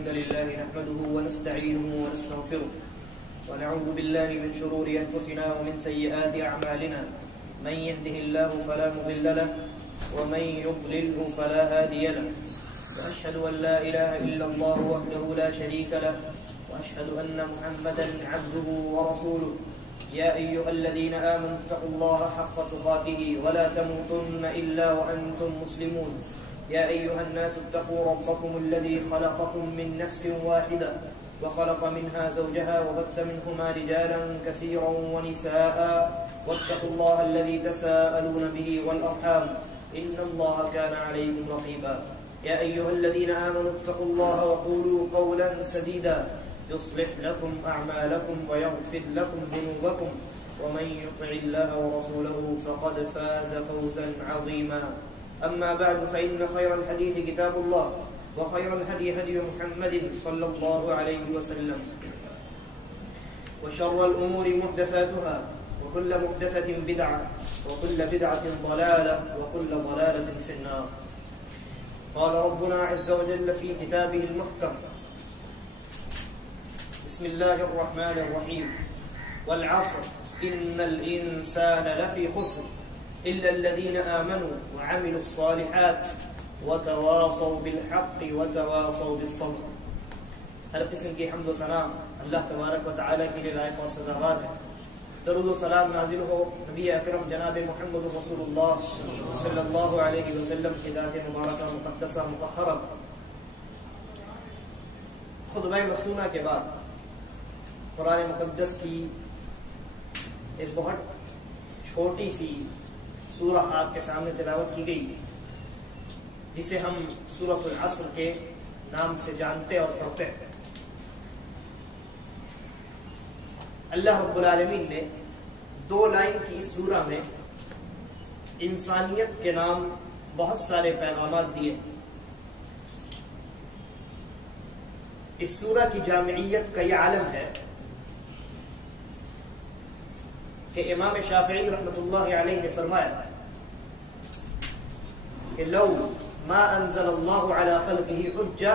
الحمد لله نحمده ونستعينه ونستغفره ونعوذ بالله من شرور أنفسنا ومن سيئات أعمالنا من يهده الله فلا مضل له ومن يضلله فلا هادي له وأشهد أن لا إله إلا الله وحده لا شريك له وأشهد أن محمدا عبده ورسوله يا أيها الذين آمنوا اتقوا الله حق تقاته ولا تموتن إلا وأنتم مسلمون يا أيها الناس اتقوا ربكم الذي خلقكم من نفس واحدة وخلق منها زوجها وبث منهما رجالا كثيرا ونساء واتقوا الله الذي تساءلون به والأرحام إن الله كان عليكم رقيبا يا أيها الذين آمنوا اتقوا الله وقولوا قولا سديدا يصلح لكم أعمالكم ويغفر لكم ذنوبكم ومن يطع الله ورسوله فقد فاز فوزا عظيما أما بعد فإن خير الحديث كتاب الله وخير الهدي هدي محمد صلى الله عليه وسلم وشر الأمور محدثاتها وكل محدثة بدعة وكل بدعة ضلالة وكل ضلالة في النار. قال ربنا عز وجل في كتابه المحكم بسم الله الرحمن الرحيم والعصر إن الإنسان لفي خسر إلا الذين آمنوا وعملوا الصالحات وتواصوا بالحق وتواصوا بالصبر. ہر قسم کی حمد و ثنا اللہ تبارک و تعالیٰ کے لیے لائق اور سزاوار ہے. درود و سلام نازل ہو نبی اکرم جناب محمد رسول اللہ صلی اللہ علیہ وسلم کی ذات مبارکہ مقدسہ مطہرہ. خطبہ مسنونہ کے بعد قرآن مقدس کی ایک بہت چھوٹی سی سورہ آپ کے سامنے تلاوت کی گئی جسے ہم سورۃ العصر کے نام سے جانتے اور پڑھتے ہیں. اللہ رب العالمین نے 2 لائن کی اس سورہ میں انسانیت کے نام بہت سارے پیغامات دیے. اس سورہ کی جامعیت کا یہ عالم ہے کہ امام شافعی رحمۃ اللہ علیہ نے فرمایا کہ لو ما انزل اللہ علی خلقہ حجہ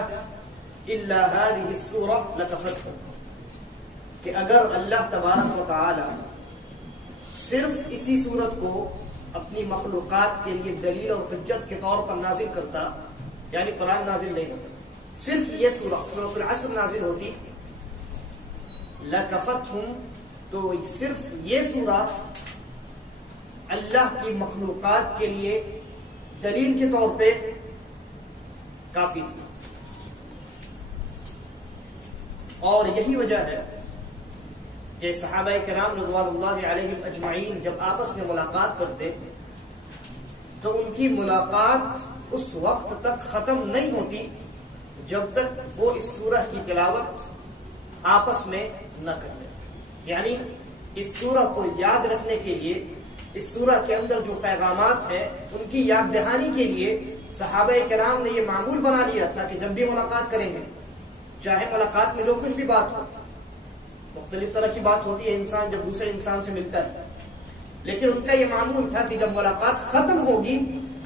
الا هذه السورہ لکفتهم، کہ اگر اللہ تبارک و تعالی صرف اسی سورت کو اپنی مخلوقات کے لیے دلیل اور حجت کے طور پر نازل کرتا، یعنی قرآن نازل نہیں ہوتا، صرف یہ سورۃ العصر نازل ہوتی لکفتهم، تو صرف یہ سورہ اللہ کی مخلوقات کے لیے دلیل کے طور پہ کافی تھی. اور یہی وجہ ہے کہ صحابہ کرام رضوان اللہ علیہم اجمعین جب آپس میں ملاقات کرتے تو ان کی ملاقات اس وقت تک ختم نہیں ہوتی جب تک وہ اس سورہ کی تلاوت آپس میں نہ کر لیں. یعنی اس سورہ کو یاد رکھنے کے لیے، اس سورہ کے اندر جو پیغامات ہیں ان کی یاد دہانی کے لیے صحابہ کرام نے یہ معمول بنا لیا تھا کہ جب بھی ملاقات کریں گے، چاہے ملاقات میں جو کچھ بھی بات ہو، مختلف طرح کی بات ہوتی ہے انسان جب دوسرے انسان سے ملتا ہے، لیکن ان کا یہ معمول تھا کہ جب ملاقات ختم ہوگی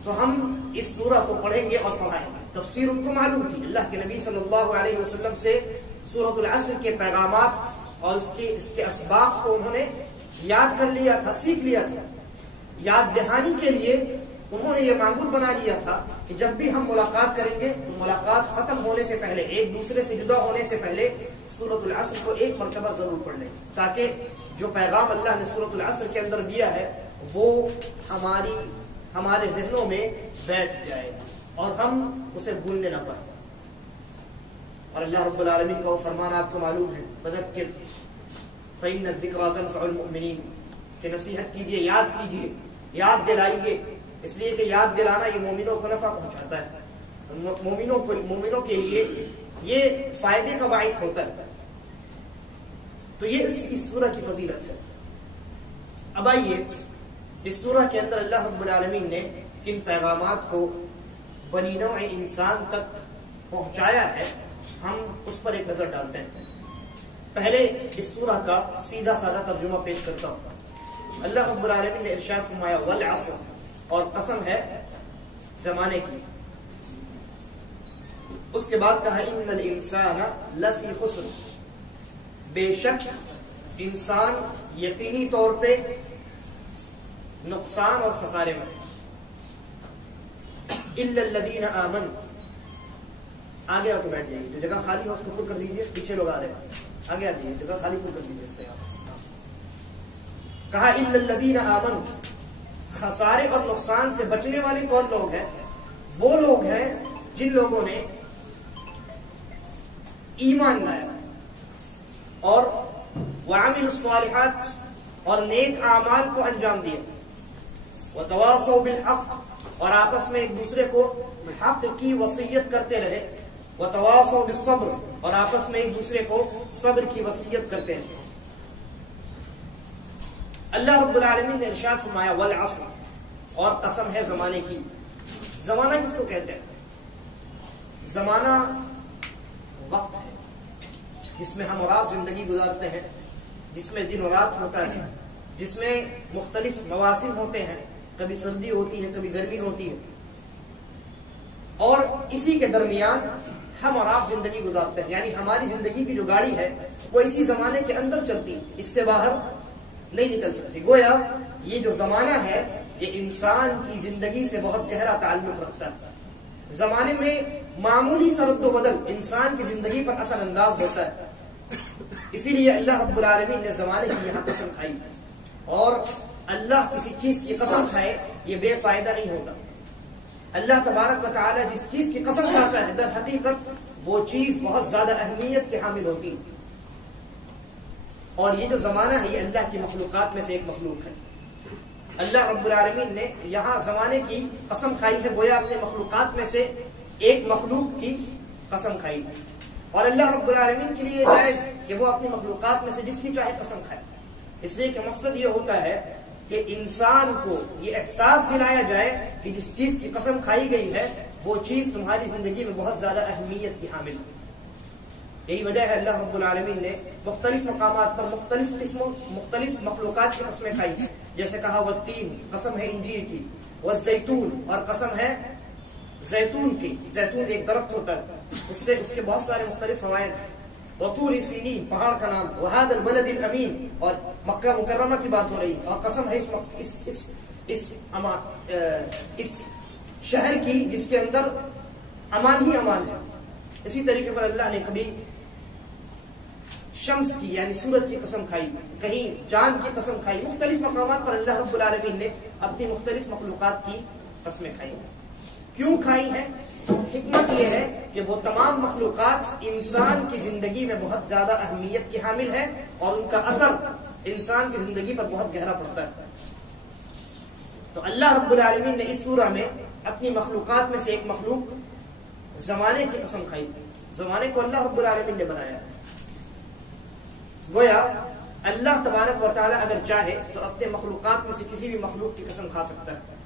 تو ہم اس سورہ کو پڑھیں گے اور پڑھائیں گے. تفسیر ان کو معلوم تھی، اللہ کے نبی صلی اللہ علیہ وسلم سے سورۃ العصر کے پیغامات اور اس کے اسباق کو انہوں نے یاد کر لیا تھا، سیکھ لیا تھا. یاد دہانی کے لیے انہوں نے یہ معمول بنا لیا تھا کہ جب بھی ہم ملاقات کریں گے تو ملاقات ختم ہونے سے پہلے، ایک دوسرے سے جدا ہونے سے پہلے سورۃ العصر کو ایک مرتبہ ضرور پڑھ لیں، تاکہ جو پیغام اللہ نے سورۃ العصر کے اندر دیا ہے وہ ہمارے ذہنوں میں بیٹھ جائے اور ہم اسے بھولنے نہ پائیں. اور اللہ رب العالمین کا وہ فرمان آپ کو معلوم ہے، فذکر فإن الذکریٰ تنفع المؤمنین، کہ نصیحت کیجئے، یاد کیجئے، یاد دلائیے، اس لیے کہ یاد دلانا یہ مومنوں کو نفع پہنچاتا ہے، مومنوں کے لیے یہ فائدے کا باعث ہوتا ہے. تو یہ اس سورہ کی فضیلت ہے. اب آئیے اس سورہ کے اندر اللہ رب العالمین نے کن پیغامات کو بنی نوع انسان تک پہنچایا ہے ہم اس پر ایک نظر ڈالتے ہیں. پہلے اس سورہ کا سیدھا سادہ ترجمہ پیش کرتا ہوں. اللہ رب العالمین نے ارشاد فرمایا والعصر، اور قسم ہے زمانے کی. اس کے بعد کہا ان الانسان لفی خسر، بے شک انسان یقینی طور پہ نقصان اور خسارے میں، الا الذین آمنوا، آگے آ کے بیٹھ جائیے، جو جگہ خالی ہو اس کو پر کر دیجیے، پیچھے لوگ آ رہے ہیں، آگے آ جائیے، جگہ خالی پر کر دیجیے اس پہ۔ کہا الا الذین آمنوا، خسارے اور نقصان سے بچنے والے کون لوگ ہیں؟ وہ لوگ ہیں جن لوگوں نے ایمان لایا اور وعملوا الصالحات، اور نیک اعمال کو انجام دیا، وتواصوا بالحق، اور آپس میں ایک دوسرے کو حق کی وصیت کرتے رہے، وتواصوا بالصبر، اور آپس میں ایک دوسرے کو صبر کی وصیت کرتے رہے۔ اللہ رب العالمین نے ارشاد فرمایا والعصر، اور قسم ہے زمانے کی۔ زمانہ کس کو کہتے ہیں؟ زمانہ وقت ہے جس میں ہم اور آپ زندگی گزارتے ہیں، جس میں دن و رات ہوتا ہے، جس میں مختلف مواسم ہوتے ہیں، کبھی سردی ہوتی ہے، کبھی گرمی ہوتی ہے، اور اسی کے درمیان ہم اور آپ زندگی گزارتے ہیں۔ یعنی ہماری زندگی کی جو گاڑی ہے وہ اسی زمانے کے اندر چلتی ہے، اس سے باہر نہیں نکل سکتی۔ گویا یہ جو زمانہ ہے یہ انسان کی زندگی سے بہت گہرا تعلق رکھتا ہے۔ زمانے میں معمولی سا رد و بدل انسان کی زندگی پر اثر انداز ہوتا ہے، اسی لیے اللہ رب العالمین نے زمانے کی یہاں قسم کھائی، اور اللہ کسی چیز کی قسم کھائے یہ بے فائدہ نہیں ہوتا۔ اللہ تبارک و تعالی جس چیز کی قسم کھاتا ہے در حقیقت وہ چیز بہت زیادہ اہمیت کے حامل ہوتی ہے، اور یہ جو زمانہ ہے یہ اللہ کی مخلوقات میں سے ایک مخلوق ہے۔ اللہ رب العالمین نے یہاں زمانے کی قسم کھائی ہے، گویا اپنے مخلوقات میں سے ایک مخلوق کی قسم کھائی، اور اللہ رب العالمین کے لیے جائز کہ وہ اپنی مخلوقات میں سے جس کی چاہے قسم کھائے، اس لیے کہ مقصد یہ ہوتا ہے کہ انسان کو یہ احساس دلایا جائے کہ جس چیز کی قسم کھائی گئی ہے وہ چیز تمہاری زندگی میں بہت زیادہ اہمیت کی حامل ہے۔ یہی وجہ ہے اللہ رب العالمین نے مختلف مقامات پر مختلف مخلوقات کی قسمیں کھائی ہیں، جیسے کہا والتین، قسم ہے انجیر کی، والزیتون، اور قسم ہے زیتون کی۔ زیتون ایک درخت ہوتا ہے، اس کے بہت سارے مختلف فوائد ہیں۔ وطور سینین، پہاڑ کا نام، وہذا البلد الامین، اور مکہ مکرمہ کی بات ہو رہی ہے، اور قسم ہے اس شہر کی جس کے اندر امان ہی امان ہے۔ اسی طریقے پر اللہ نے کبھی شمس کی یعنی سورج کی قسم کھائی، کہیں چاند کی قسم کھائی۔ مختلف مقامات پر اللہ رب العالمین نے اپنی مختلف مخلوقات کی قسمیں کھائی ہیں۔ کیوں کھائی ہیں؟ حکمت یہ ہے کہ وہ تمام مخلوقات انسان کی زندگی میں بہت زیادہ اہمیت کی حامل ہے، اور ان کا اثر انسان کی زندگی پر بہت گہرا پڑتا ہے۔ تو اللہ رب العالمین نے اس سورہ میں اپنی مخلوقات میں سے ایک مخلوق زمانے کی قسم کھائی۔ زمانے کو اللہ رب العالمین نے بنایا ہے۔ گویا اللہ تبارک و تعالی اگر چاہے تو اپنے مخلوقات میں سے کسی بھی مخلوق کی قسم کھا سکتا ہے،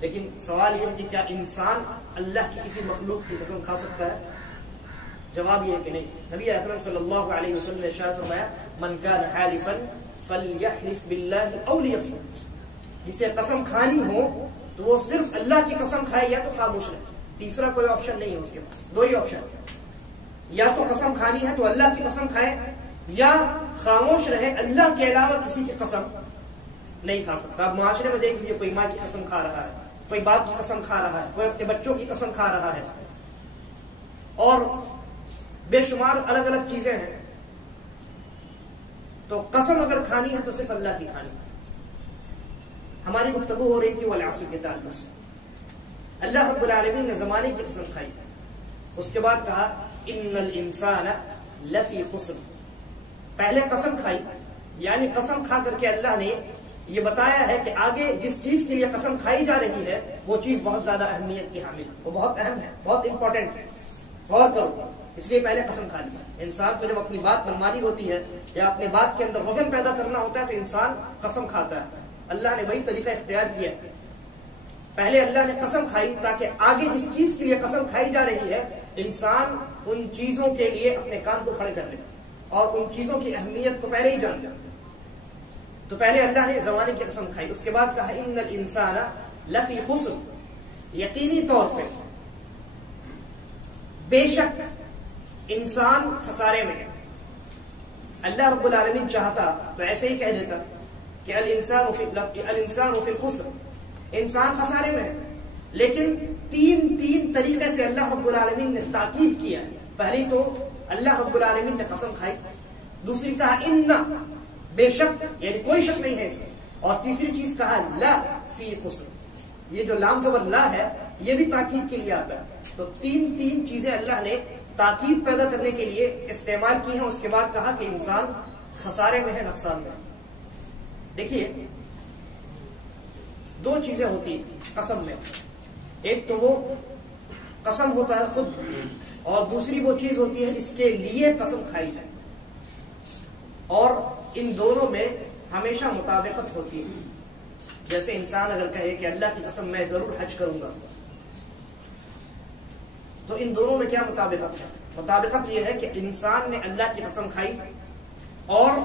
لیکن سوال یہ ہے کہ کیا انسان اللہ کی کسی مخلوق کی قسم کھا سکتا ہے؟ جواب یہ ہے کہ نہیں۔ نبی اکرم صلی اللہ علیہ وسلم نے ارشاد فرمایا من کان حالفا فلیحلف باللہ او لیصمت، جسے قسم کھانی ہو تو وہ صرف اللہ کی قسم کھائے یا تو خاموش رہے، تیسرا کوئی آپشن نہیں ہے اس کے پاس۔ دو ہی آپشن، یا تو قسم کھانی ہے تو اللہ کی قسم کھائے، یا خاموش رہے، اللہ کے علاوہ کسی کی قسم نہیں کھا سکتا۔ اب معاشرے میں دیکھ لیجیے، کوئی ماں کی قسم کھا رہا ہے، کوئی باپ کی قسم کھا رہا ہے، کوئی اپنے بچوں کی قسم کھا رہا ہے، اور بے شمار الگ الگ چیزیں ہیں۔ تو قسم اگر کھانی ہے تو صرف اللہ کی کھانی ہے۔ ہماری گفتگو ہو رہی تھی والعصر کے تعلق سے۔ اللہ رب العالمین نے زمانے کی قسم کھائی، اس کے بعد کہا ان الانسان لفی خسر۔ پہلے قسم کھائی، یعنی قسم کھا کر کے اللہ نے یہ بتایا ہے کہ آگے جس چیز کے لیے قسم کھائی جا رہی ہے وہ چیز بہت زیادہ اہمیت کی حامل ہے، وہ بہت اہم ہے، بہت امپورٹنٹ ہے، غور کرو، اس لیے پہلے قسم کھا لی۔ انسان کو جب اپنی بات منمانی ہوتی ہے یا اپنے بات کے اندر وزن پیدا کرنا ہوتا ہے تو انسان قسم کھاتا ہے۔ اللہ نے وہی طریقہ اختیار کیا، پہلے اللہ نے قسم کھائی تاکہ آگے جس چیز کے لیے قسم کھائی جا رہی ہے انسان ان چیزوں کے لیے اپنے کان کو کھڑے کر لے اور ان چیزوں کی اہمیت کو پہلے ہی جان لے۔ تو پہلے اللہ نے زمانے کی قسم کھائی، اس کے بعد کہا ان الانسان لفی خسر، یقینی طور پہ بے شک انسان خسارے میں ہے. اللہ رب العالمین چاہتا تو ایسے ہی کہہ دیتا کہ الانسان فی الخسر، انسان خسارے میں ہے. لیکن تین طریقے سے اللہ رب العالمین نے تاکید کیا ہے. پہلی تو اللہ رب العالمین نے قسم کھائی، دوسری کہا ان، بے شک یعنی کوئی شک نہیں ہے اس میں، اور تیسری چیز کہا لا فی خسر. یہ جو لام زبر لا ہے یہ بھی تاکید کے لیے آتا ہے. تو تین چیزیں اللہ نے تاکید پیدا کرنے کے لیے استعمال کی ہیں. اس کے بعد کہا کہ انسان خسارے میں ہے، نقصان میں ہے. دیکھیے دو چیزیں ہوتی ہیں قسم میں. ایک تو وہ قسم ہوتا ہے خود، اور دوسری وہ چیز ہوتی ہے جس کے لیے قسم کھائی جائے. اور ان دونوں میں ہمیشہ مطابقت ہوتی ہے. جیسے انسان اگر کہے کہ اللہ کی قسم میں ضرور حج کروں گا، تو ان دونوں میں کیا مطابقت ہے؟ مطابقت یہ ہے کہ انسان نے اللہ کی قسم کھائی اور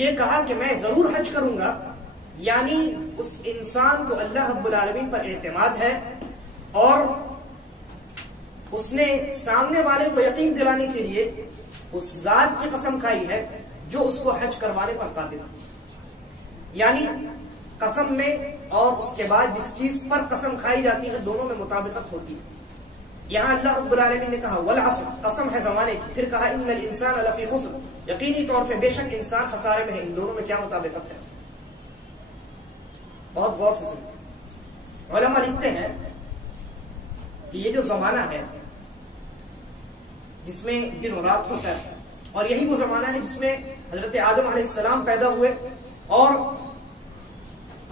یہ کہا کہ میں ضرور حج کروں گا، یعنی اس انسان کو اللہ رب العالمین پر اعتماد ہے اور اس نے سامنے والے کو یقین دلانے کے لیے اس ذات کی قسم کھائی ہے جو اس کو حج کروانے پر قادر ہے. یعنی قسم میں اور اس کے بعد جس چیز پر قسم کھائی جاتی ہے دونوں میں مطابقت ہوتی ہے. یہاں اللہ رب العالمین نے کہا والعصر، قسم ہے زمانے کی، پھر کہا ان الانسان لفی خسر، یقینی طور پہ بے شک انسان خسارے میں ہے. ان دونوں میں کیا مطابقت ہے؟ بہت غور سے سنیں. علماء لکھتے ہیں کہ یہ جو زمانہ ہے جس میں دن و رات ہوتا ہے، اور یہی وہ زمانہ ہے جس میں حضرت آدم علیہ السلام پیدا ہوئے، اور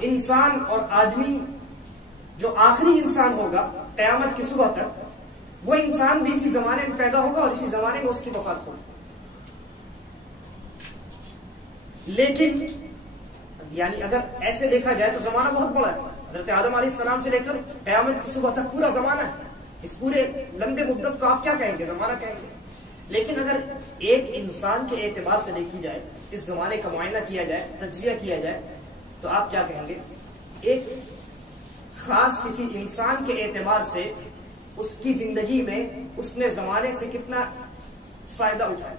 انسان اور آدمی جو آخری انسان ہوگا قیامت کی صبح تک، وہ انسان بھی اسی زمانے میں پیدا ہوگا اور اسی زمانے میں اس کی وفات ہوگی. لیکن یعنی اگر ایسے دیکھا جائے تو زمانہ بہت بڑا ہے. حضرت آدم علیہ السلام سے لے کر قیامت کی صبح تک پورا زمانہ ہے. اس پورے لمبے مدت کو آپ کیا کہیں گے؟ زمانہ کہیں گے. لیکن اگر ایک انسان کے اعتبار سے دیکھی جائے، اس زمانے کا معائنہ کیا جائے، تجزیہ کیا جائے، تو آپ کیا کہیں گے؟ ایک خاص کسی انسان کے اعتبار سے اس کی زندگی میں اس نے زمانے سے کتنا فائدہ اٹھایا،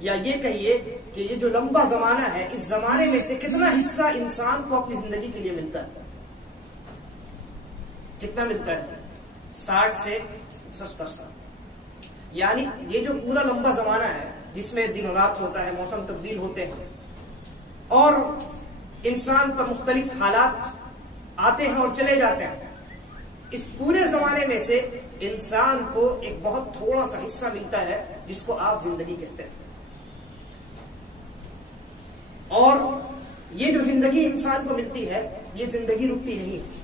یا یہ کہیے کہ یہ جو لمبا زمانہ ہے اس زمانے میں سے کتنا حصہ انسان کو اپنی زندگی کے لیے ملتا ہے. کتنا ملتا ہے؟ 60 سے 70 سال. یعنی یہ جو پورا لمبا زمانہ ہے جس میں دن و رات ہوتا ہے، موسم تبدیل ہوتے ہیں اور انسان پر مختلف حالات آتے ہیں اور چلے جاتے ہیں، اس پورے زمانے میں سے انسان کو ایک بہت تھوڑا سا حصہ ملتا ہے جس کو آپ زندگی کہتے ہیں. اور یہ جو زندگی انسان کو ملتی ہے یہ زندگی رکتی نہیں ہے،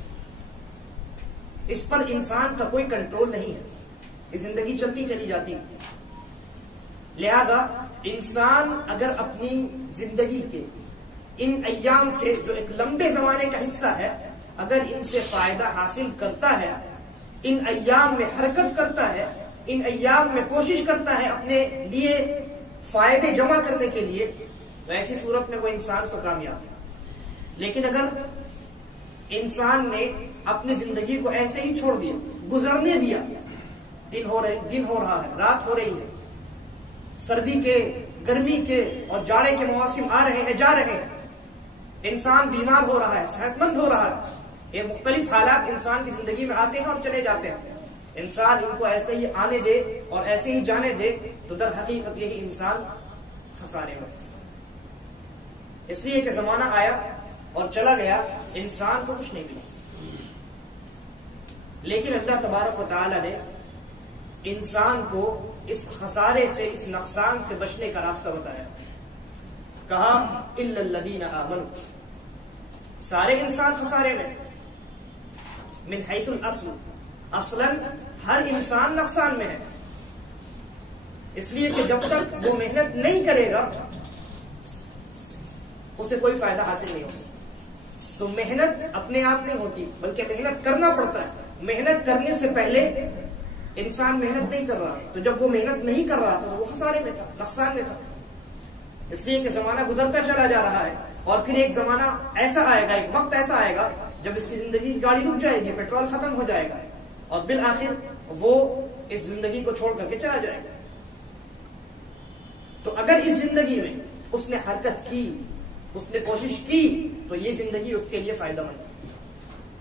اس پر انسان کا کوئی کنٹرول نہیں ہے، یہ زندگی چلتی چلی جاتی ہے. لہذا انسان اگر اپنی زندگی کے ان ایام سے جو ایک لمبے زمانے کا حصہ ہے، اگر ان سے فائدہ حاصل کرتا ہے، ان ایام میں حرکت کرتا ہے، ان ایام میں کوشش کرتا ہے اپنے لیے فائدے جمع کرنے کے لیے، تو ایسی صورت میں وہ انسان تو کامیاب ہے. لیکن اگر انسان نے اپنی زندگی کو ایسے ہی چھوڑ دیا، گزرنے دیا، دن ہو رہا ہے، رات ہو رہی ہے، سردی کے، گرمی کے اور جاڑے کے مواسم آ رہے ہیں، جا رہے ہیں، انسان بیمار ہو رہا ہے، صحت مند ہو رہا ہے، یہ مختلف حالات انسان کی زندگی میں آتے ہیں اور چلے جاتے ہیں. انسان ان کو ایسے ہی آنے دے اور ایسے ہی جانے دے تو در حقیقت یہی انسان خسارے میں. اس لیے کہ زمانہ آیا اور چلا گیا، انسان کو کچھ نہیں ملا. لیکن اللہ تبارک و تعالی نے انسان کو اس خسارے سے، اس نقصان سے بچنے کا راستہ بتایا. کہا الا الذین آمنوا، سارے انسان خسارے میں. من حیث الاصل، اصلا ہر انسان نقصان میں ہے، اس لیے کہ جب تک وہ محنت نہیں کرے گا اسے کوئی فائدہ حاصل نہیں ہو سکتا. تو محنت اپنے آپ نہیں ہوتی بلکہ محنت کرنا پڑتا ہے. محنت کرنے سے پہلے انسان محنت نہیں کر رہا، تو جب وہ محنت نہیں کر رہا تھا تو وہ خسارے میں تھا، نقصان میں تھا. اس لیے کہ زمانہ گزرتا چلا جا رہا ہے اور پھر ایک زمانہ ایسا آئے گا، ایک وقت ایسا آئے گا جب اس کی زندگی گاڑی رک جائے گی، پیٹرول ختم ہو جائے گا اور بالآخر وہ اس زندگی کو چھوڑ کر کے چلا جائے گا. تو اگر اس زندگی میں اس نے حرکت کی، اس نے کوشش کی، تو یہ زندگی اس کے لیے فائدہ مند ہے.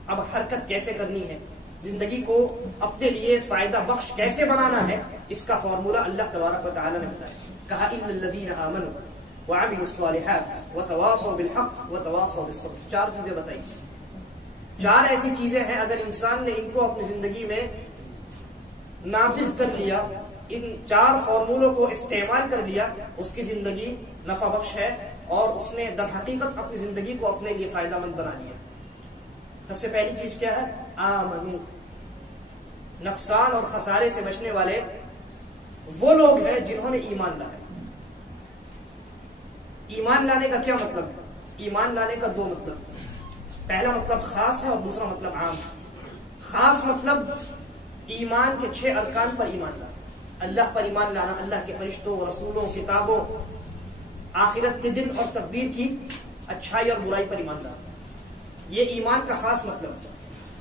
اب حرکت کیسے کرنی ہے، زندگی کو اپنے لیے فائدہ بخش کیسے بنانا ہے، اس کا فارمولہ اللہ تبارک و تعالی نے بتایا. کہا الا الذین آمنوا وعملوا الصالحات وتواصوا بالحق وتواصوا بالصبر. 4 چیزیں بتائی. 4 ایسی چیزیں ہیں اگر انسان نے ان کو اپنی زندگی میں نافذ کر لیا، ان 4 فارمولوں کو استعمال کر لیا، اس کی زندگی نفع بخش ہے اور اس نے در حقیقت اپنی زندگی کو اپنے لیے فائدہ مند بنا لیا. سب سے پہلی چیز کیا ہے؟ آمنو. نقصان اور خسارے سے بچنے والے وہ لوگ ہیں جنہوں نے ایمان لایا. ایمان لانے کا کیا مطلب ہے؟ ایمان لانے کا 2 مطلب. پہلا مطلب خاص ہے اور دوسرا مطلب عام ہے. خاص مطلب ایمان کے 6 ارکان پر ایمان لانا. اللہ پر ایمان لانا، اللہ کے فرشتوں، رسولوں، کتابوں، آخرت کے دن اور تقدیر کی اچھائی اور برائی پر ایمان لانا. یہ ایمان کا خاص مطلب ہے.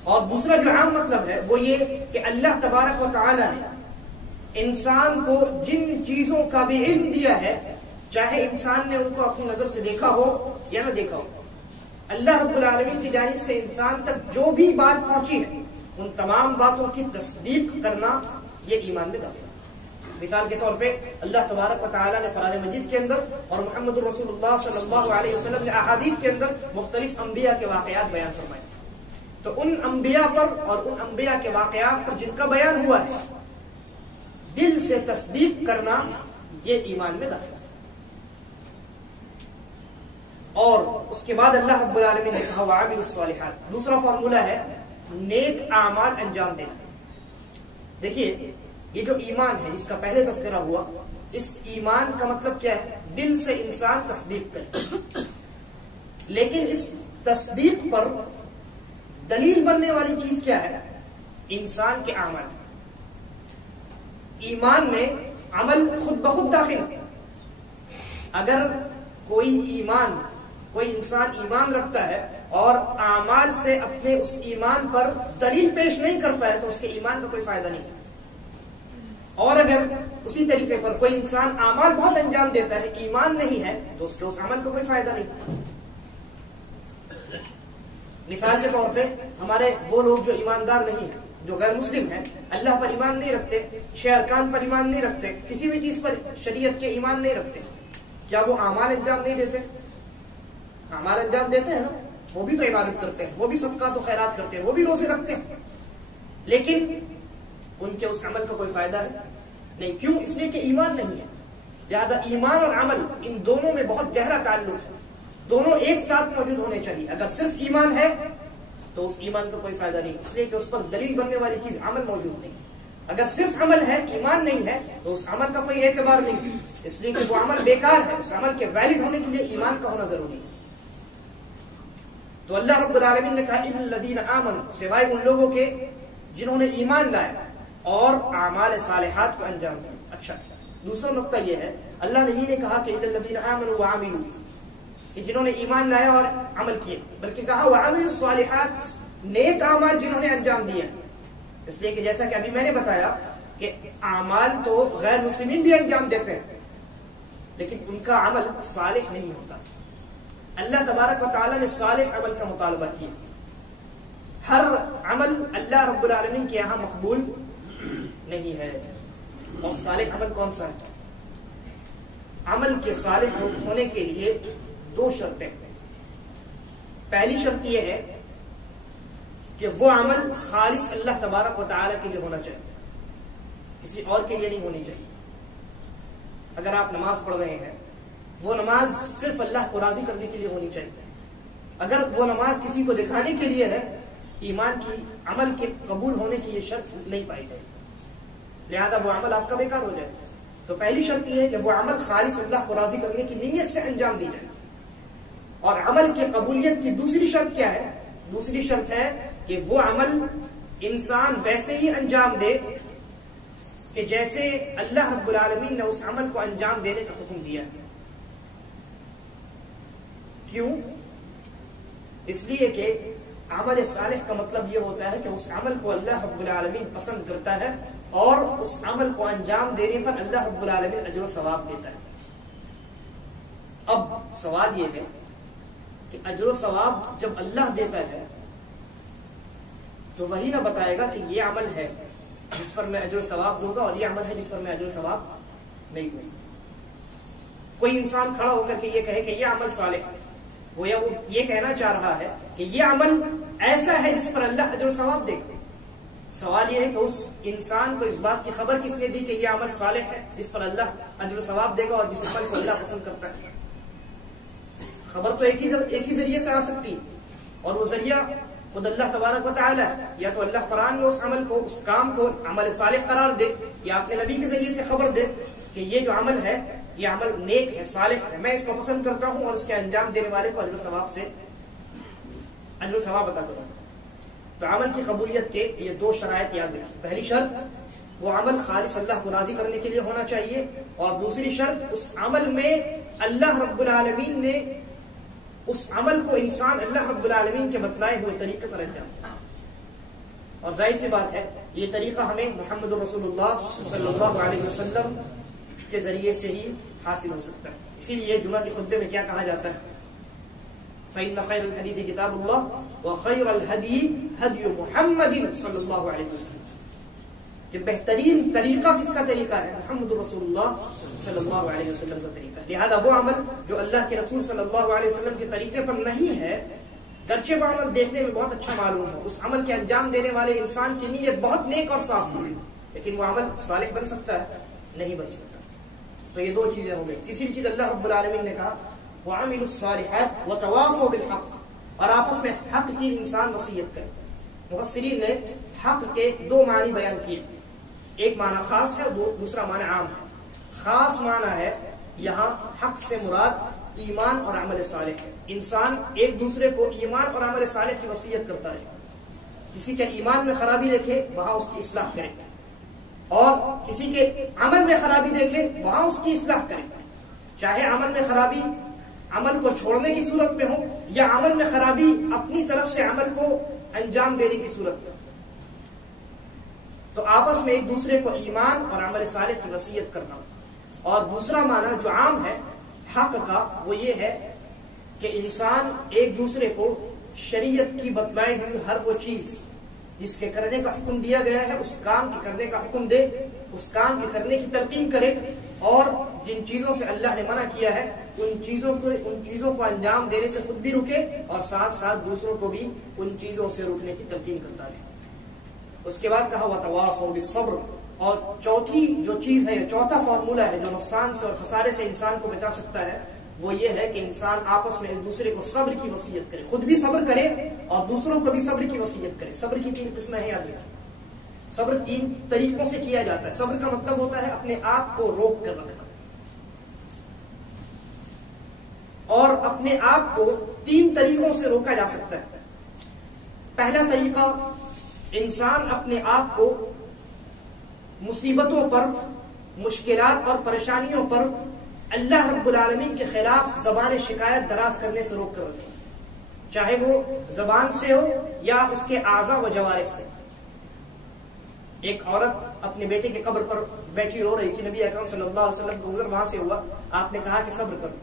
اور دوسرا جو عام مطلب ہے وہ یہ کہ اللہ تبارک و تعالی نے انسان کو جن چیزوں کا بھی علم دیا ہے، چاہے انسان نے ان کو اپنی نظر سے دیکھا ہو یا نہ دیکھا ہو، اللہ رب العالمین کی جانب سے انسان تک جو بھی بات پہنچی ہے ان تمام باتوں کی تصدیق کرنا یہ ایمان میں داخل ہے. مثال کے طور پہ اللہ تبارک و تعالی نے قرآن مجید کے اندر اور محمد رسول اللہ صلی اللہ علیہ وسلم نے احادیث کے اندر مختلف انبیاء کے واقعات بیان فرمائے. تو ان انبیاء پر اور ان انبیاء کے واقعات پر جن کا بیان ہوا ہے، دل سے تصدیق کرنا یہ ایمان میں داخل ہے. اور اس کے بعد اللہ رب العالمین نے کہا وَعَمِلُوا الصَّالِحَاتِ. دوسرا فارمولہ ہے نیک اعمال انجام دینا. دیکھیے یہ جو ایمان ہے جس کا پہلے تذکرہ ہوا، اس ایمان کا مطلب کیا ہے؟ دل سے انسان تصدیق کرے. لیکن اس تصدیق پر دلیل بننے والی چیز کیا ہے؟ انسان کے اعمال. ایمان میں عمل خود بخود داخل ہے. اگر کوئی انسان ایمان رکھتا ہے اور اعمال سے اپنے اس ایمان پر دلیل پیش نہیں کرتا ہے تو اس کے ایمان کا کوئی فائدہ نہیں. اور اگر اسی طریقے پر کوئی انسان اعمال بہت انجام دیتا ہے، ایمان نہیں ہے، تو اس کے اس عمل کا کوئی فائدہ نہیں. مثال کے طور پہ ہمارے وہ لوگ جو ایماندار نہیں ہیں، جو غیر مسلم ہیں، اللہ پر ایمان نہیں رکھتے، 6 ارکان پر ایمان نہیں رکھتے، کسی بھی چیز پر شریعت کے ایمان نہیں رکھتے، کیا وہ اعمال انجام نہیں دیتے؟ اعمال انجام دیتے ہیں نا. وہ بھی تو عبادت کرتے ہیں، وہ بھی صدقات و خیرات کرتے ہیں، وہ بھی روزے رکھتے ہیں، لیکن ان کے اس عمل کا کوئی فائدہ ہے نہیں. کیوں؟ اس لیے کہ ایمان نہیں ہے. لہذا ایمان اور عمل ان دونوں میں بہت گہرا تعلق ہے. دونوں ایک ساتھ موجود ہونے چاہیے. اگر صرف ایمان ہے تو اس ایمان کا کوئی فائدہ نہیں، اس لیے کہ اس پر دلیل بننے والی چیز عمل موجود نہیں. اگر صرف عمل ہے، ایمان نہیں ہے، تو اس عمل کا کوئی اعتبار نہیں، اس لیے کہ وہ عمل بیکار ہے. اس عمل کے ویلڈ ہونے کے لیے ایمان کا ہونا ضروری ہے. تو اللہ رب العالمین نے کہا اِلَّا الَّذِينَ آمَنُوا، سوائے ان لوگوں کے جنہوں نے ایمان لایا اور اعمال صالحات کو انجام دیا. اچھا، دوسرا نقطہ یہ ہے، اللہ نے یہ نہیں کہا کہ اِلَّا الَّذِينَ آمَنُوا وَعَمِلُوا، کہ جنہوں نے ایمان لایا اور عمل کیے، بلکہ کہا وَعَمِلُوا الصَّالِحَاتِ، نیک اعمال جنہوں نے انجام دیے. اس لیے کہ جیسا کہ ابھی میں نے بتایا کہ اعمال تو غیر مسلمین بھی انجام دیتے ہیں، لیکن ان کا عمل صالح نہیں ہوتا. اللہ تبارک و تعالی نے صالح عمل کا مطالبہ کیا. ہر عمل اللہ رب العالمین کے یہاں مقبول نہیں ہے. اور صالح عمل کون سا ہے؟ عمل کے صالح ہونے کے لیے 2 شرطیں. پہلی شرط یہ ہے کہ وہ عمل خالص اللہ تبارک و تعالی کے لیے ہونا چاہیے، کسی اور کے لیے نہیں ہونی چاہیے. اگر آپ نماز پڑھ رہے ہیں، وہ نماز صرف اللہ کو راضی کرنے کے لیے ہونی چاہیے. اگر وہ نماز کسی کو دکھانے کے لیے ہے، ایمان کی عمل کے قبول ہونے کی یہ شرط نہیں پائی جائے، لہذا وہ عمل آپ کا بیکار ہو جائے. تو پہلی شرط یہ ہے کہ وہ عمل خالص اللہ کو راضی کرنے کی نیت سے انجام دی جائے. اور عمل کی قبولیت کی دوسری شرط کیا ہے؟ دوسری شرط ہے کہ وہ عمل انسان ویسے ہی انجام دے کہ جیسے اللہ رب العالمین نے اس عمل کو انجام دینے کا حکم دیا ہے. کیوں؟ اس لیے کہ عمل صالح کا مطلب یہ ہوتا ہے کہ اس عمل کو اللہ رب العالمین پسند کرتا ہے اور اس عمل کو انجام دینے پر اللہ رب العالمین اجر و ثواب دیتا ہے۔ اب سوال یہ ہے کہ اجر و ثواب جب اللہ دیتا ہے تو وہی نہ بتائے گا کہ یہ عمل ہے جس پر میں اجر و ثواب دوں گا اور یہ عمل ہے جس پر میں اجر و ثواب نہیں دوں گا۔ کوئی انسان کھڑا ہو کر کے یہ کہے کہ یہ عمل صالح ہے، وہ یہ کہنا چاہ رہا ہے کہ یہ عمل ایسا ہے جس پر اللہ اجر و ثواب دے گا۔ سوال یہ ہے کہ اس انسان کو اس بات کی خبر کس نے دی کہ یہ عمل صالح ہے جس پر اللہ اجر و ثواب دے گا اور جس عمل کو اللہ پسند کرتا ہے؟ خبر تو ایک ہی ذریعے سے آ سکتی ہے، اور وہ ذریعہ خود اللہ تبارک و تعالی ہے۔ یا تو اللہ قرآن میں اس عمل کو، اس کام کو عمل صالح قرار دے، یا اپنے نبی کے ذریعے سے خبر دے کہ یہ جو عمل ہے یہ عمل نیک ہے، صالح ہے، میں اس کو پسند کرتا ہوں اور اس کے انجام دینے والے کو اجر و ثواب سے اجر و ثواب عطا کروں۔ تو عمل کی قبولیت کے یہ دو شرائط یاد رکھیں۔ پہلی شرط وہ عمل خالص اللہ کو راضی کرنے کے لیے ہونا چاہیے، اور دوسری شرط اس عمل میں اللہ رب العالمین نے اس عمل کو انسان اللہ رب العالمین کے بتلائے ہوئے طریقے پر انجام دے۔ اور ظاہر سی بات ہے یہ طریقہ ہمیں محمد رسول اللہ صلی اللہ علیہ وسلم کے ذریعے سے ہی حاصل ہو سکتا ہے۔ اسی لیے جمعہ کے خطبے میں کیا کہا جاتا ہے؟ فَإِنَّ خَيْرَ الْحَدِيثِ كِتَابُ اللَّهِ وَخَيْرَ الْهَدْيِ هَدْيُ مُحَمَّدٍ صلی اللہ علیہ وسلم، کہ بہترین طریقہ کس کا طریقہ ہے؟ محمد رسول اللہ صلی اللہ علیہ وسلم کا طریقہ ہے۔ لہذا وہ عمل جو اللہ کے رسول صلی اللہ علیہ وسلم کے طریقے پر نہیں ہے، گرچہ وہ عمل دیکھنے میں بہت اچھا معلوم ہو، اس عمل کے انجام دینے والے انسان کی نیت بہت نیک اور صاف ہو، لیکن وہ عمل صالح بن سکتا ہے؟ نہیں بن سکتا۔ تو یہ دو چیزیں ہو گئی۔ تیسری چیز اللہ رب العالمین نے کہا وَعَمِلُوا الصَّالِحَاتِ وَتَوَاصَوْا بِالْحَقِّ، اور آپس میں حق کی انسان وصیت کرے۔ مفسرین نے حق کے دو معنی بیان کیے، ایک معنی خاص ہے، دوسرا معنی عام ہے۔ خاص معنی ہے یہاں حق سے مراد ایمان اور عمل صالح ہے۔ انسان ایک دوسرے کو ایمان اور عمل صالح کی وصیت کرتا رہے، کسی کے ایمان میں خرابی دیکھے وہاں اس کی اصلاح کرے، اور کسی کے عمل میں خرابی دیکھے وہاں اس کی اصلاح کرے، چاہے عمل میں خرابی عمل کو چھوڑنے کی صورت میں ہو یا عمل میں خرابی اپنی طرف سے عمل کو انجام دینے کی صورت میں۔ تو آپس میں ایک دوسرے کو ایمان اور عمل صالح کی وصیت کرنا۔ اور دوسرا معنی جو عام ہے حق کا وہ یہ ہے کہ انسان ایک دوسرے کو شریعت کی بتلائی ہوئی ہر وہ چیز جس کے کرنے کا حکم دیا گیا ہے اس کام کے کرنے کا حکم دے، اس کام کے کرنے کی تلقین کرے، اور جن چیزوں سے اللہ نے منع کیا ہے ان چیزوں کو انجام دینے سے خود بھی رکے، اور ساتھ ساتھ دوسروں کو بھی ان چیزوں سے روکنے کی تلقین کرتا رہے۔ اس کے بعد کہا وَتَوَاصَوْا بِالصَّبْرِ، اور چوتھی جو چیز ہے، چوتھا فارمولہ ہے جو نقصان سے اور خسارے سے انسان کو بچا سکتا ہے، وہ یہ ہے کہ انسان آپس میں ایک دوسرے کو صبر کی وصیت کرے، خود بھی صبر کرے اور دوسروں کو بھی صبر کی وصیت کرے۔ صبر کی 3 قسمیں ہیں، یاد رکھیں۔ صبر 3 طریقوں سے کیا جاتا ہے۔ صبر کا مطلب ہوتا ہے اپنے آپ کو روک کر رکھنا، اور اپنے آپ کو 3 طریقوں سے روکا جا سکتا ہے۔ پہلا طریقہ، انسان اپنے آپ کو مصیبتوں پر، مشکلات اور پریشانیوں پر اللہ رب العالمین کے خلاف زبان شکایت دراز کرنے سے روک کر رکھے، چاہے وہ زبان سے ہو یا اس کے اعضاء و جوارح سے۔ ایک عورت اپنے بیٹے کے قبر پر بیٹھی رو رہی تھی، نبی اکرم صلی اللہ علیہ وسلم کا گزر وہاں سے ہوا، آپ نے کہا کہ صبر کرو۔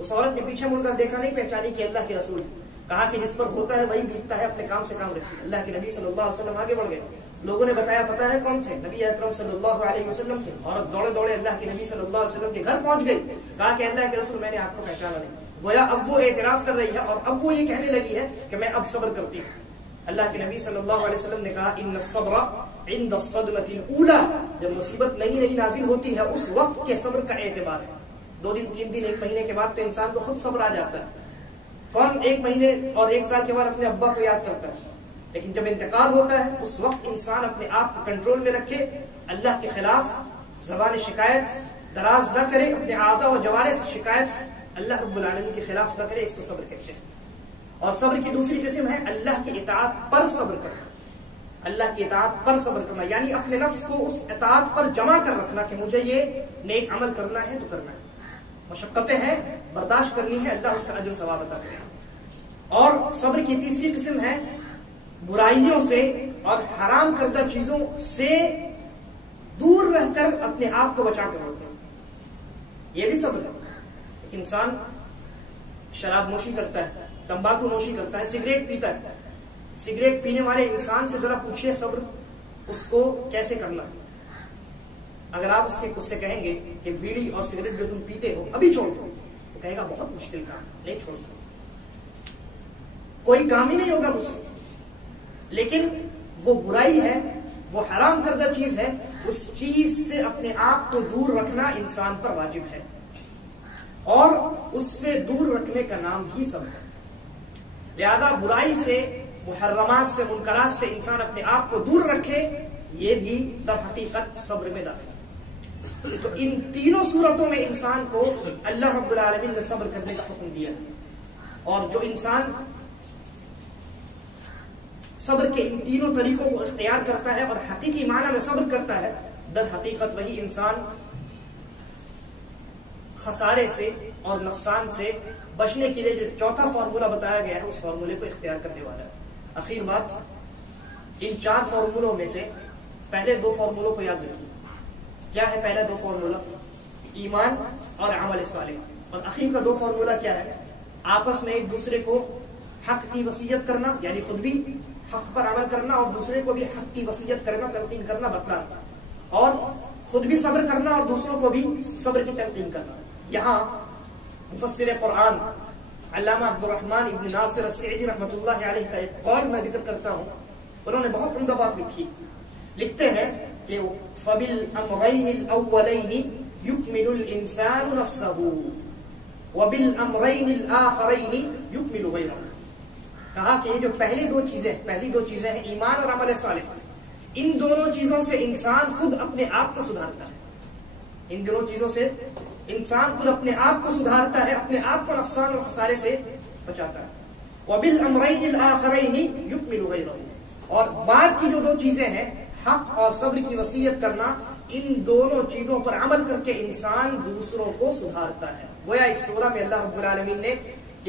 اس عورت نے پیچھے مڑ کر دیکھا نہیں، پہچانی کہ اللہ کے رسول ہے، کہا کہ جس پر ہوتا ہے وہی بیتتا ہے، اپنے کام سے کام رکھیے۔ اللہ کے نبی صلی اللہ علیہ وسلم آگے بڑھ گئے، لوگوں نے بتایا پتا ہے کون تھے؟ نبی اکرم صلی اللہ علیہ وسلم تھے۔ عورت دوڑے دوڑے اللہ کے نبی صلی اللہ علیہ وسلم کے گھر پہنچ گئی، کہا کہ اللہ کے رسول میں نے آپ کو پہچانا نہیں۔ گویا اب وہ اعتراف کر رہی ہے اور اب وہ یہ کہنے لگی ہے کہ میں اب صبر کرتی ہوں۔ اللہ کے نبی صلی اللہ علیہ وسلم نے کہا ان الصبر عند الصدمۃ الاولى، جب مصیبت نئی نئی نازل ہوتی ہے اس وقت کے صبر کا اعتبار ہے۔ 2 دن 3 دن 1 مہینے کے بعد تو انسان کو خود صبر آ جاتا ہے۔ کون 1 مہینے اور 1 سال کے بعد اپنے ابا کو یاد کرتا ہے؟ لیکن جب انتقال ہوتا ہے اس وقت انسان اپنے آپ کو کنٹرول میں رکھے، اللہ کے خلاف زبان شکایت دراز نہ کرے، اپنے اعضاء و جوارح سے شکایت اللہ رب العالمین کے خلاف نہ کرے، اس کو صبر کہتے ہیں۔ اور صبر کی دوسری قسم ہے اللہ کی اطاعت پر صبر کرنا۔ اللہ کی اطاعت پر صبر کرنا یعنی اپنے نفس کو اس اطاعت پر جمع کر رکھنا کہ مجھے یہ نیک عمل کرنا ہے تو کرنا ہے، مشقتیں ہیں برداشت کرنی ہے، اللہ اس کا اجر و ثواب عطا کرے۔ اور صبر کی تیسری قسم ہے برائیوں سے اور حرام کردہ چیزوں سے دور رہ کر اپنے آپ کو بچا کر رکھنا، یہ بھی صبر ہے۔ ایک انسان شراب نوشی کرتا ہے، تمباکو نوشی کرتا ہے، سگریٹ پیتا ہے، سگریٹ پینے والے انسان سے ذرا پوچھئے صبر اس کو کیسے کرنا ہے۔ اگر آپ اس سے کہیں گے کہ بیڑی اور سگریٹ جو تم پیتے ہو ابھی چھوڑ دو، وہ کہے گا بہت مشکل کام، نہیں چھوڑ سکتا، کوئی کام ہی نہیں ہوگا مجھ سے۔ لیکن وہ برائی ہے، وہ حرام کردہ چیز ہے، اس چیز سے اپنے آپ کو دور رکھنا انسان پر واجب ہے، اور اس سے دور رکھنے کا نام ہی صبر ہے۔ لہذا برائی سے، محرمات سے، منکرات سے انسان اپنے آپ کو دور رکھے، یہ بھی در حقیقت صبر میں داخل ہے۔ تو ان تینوں صورتوں میں انسان کو اللہ رب العالمین نے صبر کرنے کا حکم دیا ہے، اور جو انسان صبر کے ان تینوں طریقوں کو اختیار کرتا ہے اور حقیقی معنی میں صبر کرتا ہے، در حقیقت وہی انسان خسارے سے اور نقصان سے بچنے کے لیے جو چوتھا فارمولہ بتایا گیا ہے اس فارمولے کو اختیار کرنے والا ہے۔ اخیر بات، ان 4 فارمولوں میں سے پہلے 2 فارمولوں کو یاد رکھیے۔ کیا ہے پہلا 2 فارمولہ؟ ایمان اور عمل صالح۔ اور اخیر کا 2 فارمولہ کیا ہے؟ آپس میں ایک دوسرے کو حق کی وصیت کرنا، یعنی خود بھی حق پر عمل کرنا اور دوسرے کو بھی حق کی وصیت کرنا، تلقین کرنا، بتلانا، اور خود بھی صبر کرنا اور دوسروں کو بھی صبر کی تلقین کرنا۔ یہاں مفسر قرآن علامہ عبد الرحمن ابن ناصر السعدی رحمۃ اللہ علیہ کا ایک قول میں ذکر کرتا ہوں، انہوں نے بہت عمدہ بات لکھی۔ لکھتے ہیں کہ فَبِالْأَمْرَيْنِ الْأَوَّلَيْنِ يُكْمِلُ الْإِنسَانُ نَفْسَهُ وَبِالْأَمْرَيْنِ الْآخَرَيْنِ يُكْمِلُ غَيْرَهُ۔ کہا کہ یہ جو پہلی دو چیزیں ہیں، ایمان اور عمل صالح، ان دونوں چیزوں سے انسان خود اپنے آپ کو سدھارتا ہے۔ ان دونوں چیزوں سے انسان خود اپنے آپ کو سدھارتا ہے، اپنے آپ کو نقصان اور خسارے سے بچاتا ہے۔ وَبِالْأَمْرَيْنِ الْآخَرَيْنِ يُكْمِلُ غَيْرَهُ، اور بعد کی جو 2 چیزیں ہیں، حق اور صبر کی وصیت کرنا، ان دونوں چیزوں پر عمل کر کے انسان دوسروں کو سدھارتا ہے۔ گویا اس سورہ میں اللہ رب العالمین نے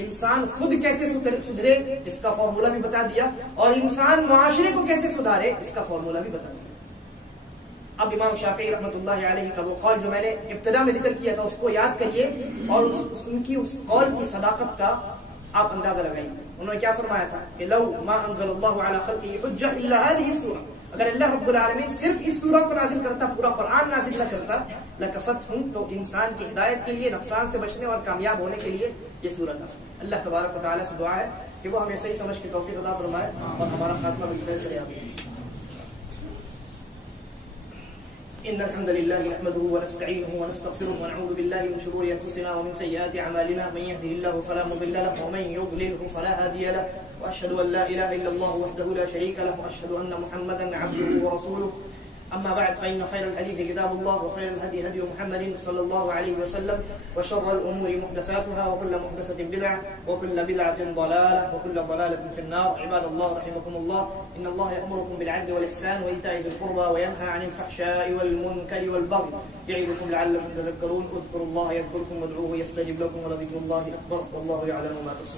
انسان خود کیسے سدھرے اس کا فارمولہ بھی بتا دیا، اور انسان معاشرے کو کیسے سدھارے اس کا فارمولہ بھی بتا دیا۔ اب امام شافعی رحمۃ اللہ علیہ کا وہ قول جو میں نے ابتدا میں ذکر کیا تھا اس کو یاد کریے، اور ان کی اس قول کی صداقت کا آپ اندازہ لگائیے۔ انہوں نے کیا فرمایا تھا کہ لو ما انزل اللہ علی خلقہ حجہ الا هذه السورہ، اگر اللہ رب العالمین صرف اس سورہ کو نازل کرتا، پورا قرآن نازل نہ کرتا، لکفتہم، تو انسان کی ہدایت کے لیے، نقصان سے بچنے اور کامیاب ہونے کے لیے یہ سورہ تھا۔ اللہ تبارک و تعالیٰ سے دعا ہے کہ وہ ہمیں صحیح سمجھ کے توفیق عطا فرمائے اور ہمارا خاتمہ بالخیر کرے، آمین۔ إن الحمد لله نحمده ونستعينه ونستغفره ونعوذ بالله من شرور أنفسنا ومن سيئات أعمالنا، من يهده الله فلا مضل له ومن يضلله فلا هادي له، وأشهد أن لا إله إلا الله وحده لا شريك له، وأشهد أن محمدا عبده ورسوله، أما بعد فإن خير الحديث كتاب الله، وخير الهدي هدي محمد صلى الله عليه وسلم، وشر الأمور محدثاتها، وكل محدثة بدعة، وكل بدعة ضلالة، وكل ضلالة في النار۔ عباد الله رحمكم الله، إن الله يأمركم بالعدل والإحسان وإيتاء ذي القربى وينهى عن الفحشاء والمنكر والبغي، يعظكم لعلكم تذكرون، اذكروا الله يذكركم وادعوه يستجب لكم، ولذكر الله أكبر، والله يعلم ما تصنعون۔